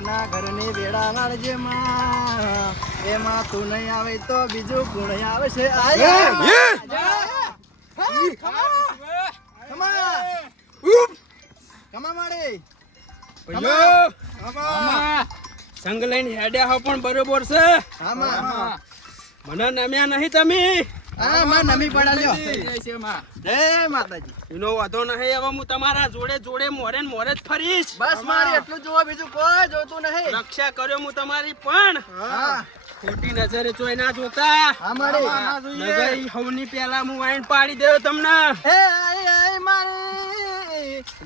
ના ઘરની વેળા વાળજે માં એમાં તું નહીં આવે તો બીજું કોણ આવે છે સંગ લઈને હેડ્યા હો પણ બરોબર છે. મને નમ્યા નહીં તમે. નમી પડાલ્યો જય માતાજી. એનો વાંધો નહીં. હવે હું તમારા જોડે જોડે મોરે ને મોરે જ ફરીશ. બસ મારે એટલું જોવા બીજું કોઈ જોતું નહીં. રક્ષા કર્યો હું તમારી પણ હા ખોટી નજરે જોઈ ના જોતા. નજર હવની પેલા હું વાઈન પાડી દેયો તમને.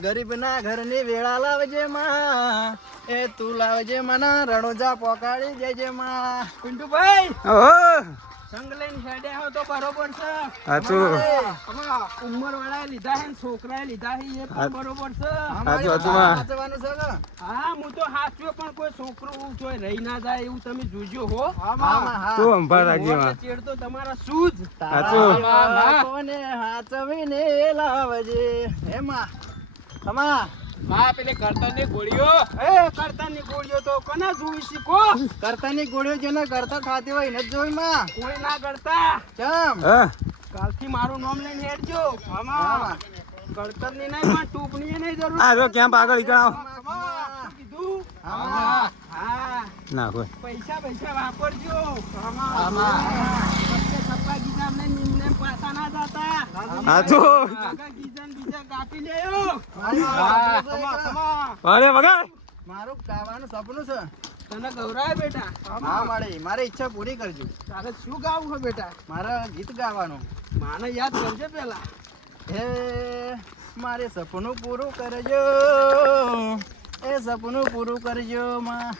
ગરીબ ના ઘરની વેળા લાવજે માં એ તું લાવજે મને રણોજા પોકાડી દેજે માં. પિન્ટુભાઈ સંગ લઈને હેડે હો તો બરોબર છે. ઉંમર વાળા લીધા હે છોકરાએ લીધા હે એ પણ બરોબર છે. સાચવાનું છે કે? હા હું તો હાચ્યો પણ કોઈ છોકરો જોઈ રહી ના જાય એવું તમે જોજો હો. તું અંભાર રાજ્યમાં ચેડ તો તમારા શું જ કોને હાચવીને લાવજે એમાં અમા માં પેલે કરતાની ગોળીઓ કરતાની ગોળીઓ તો કોના જોઈ શીખો. કરતાની ગોળીઓ જેને કરતા ખાતી હોય ને જ જોઈ માં. કોઈ ના કરતા. ચમ કાલથી મારું નામ લઈને હેડજો. આમાં કરતરની નહીં પણ ટૂપની નહીં જરૂર. આ જો ક્યાં આગળ નીકળાવ કીધું હા ના કોઈ પૈસા વાપરજો. સપ્પા ગીધા અમને નિમને પાછા ના જતા. હા તો ગીધા બીજા કાપી લેયો. અરે વગર મારું ગાવાનું સપનું છે. તને ગૌરાય બેટા. હા મારી ઈચ્છા પૂરી કરજો. તારે શું ગાવું છે બેટા? મારે ગીત ગાવાનું. માને યાદ કરજે પેલા. હે મારે સપનું પૂરું કરજો એ સપનું પૂરું કરજો માં.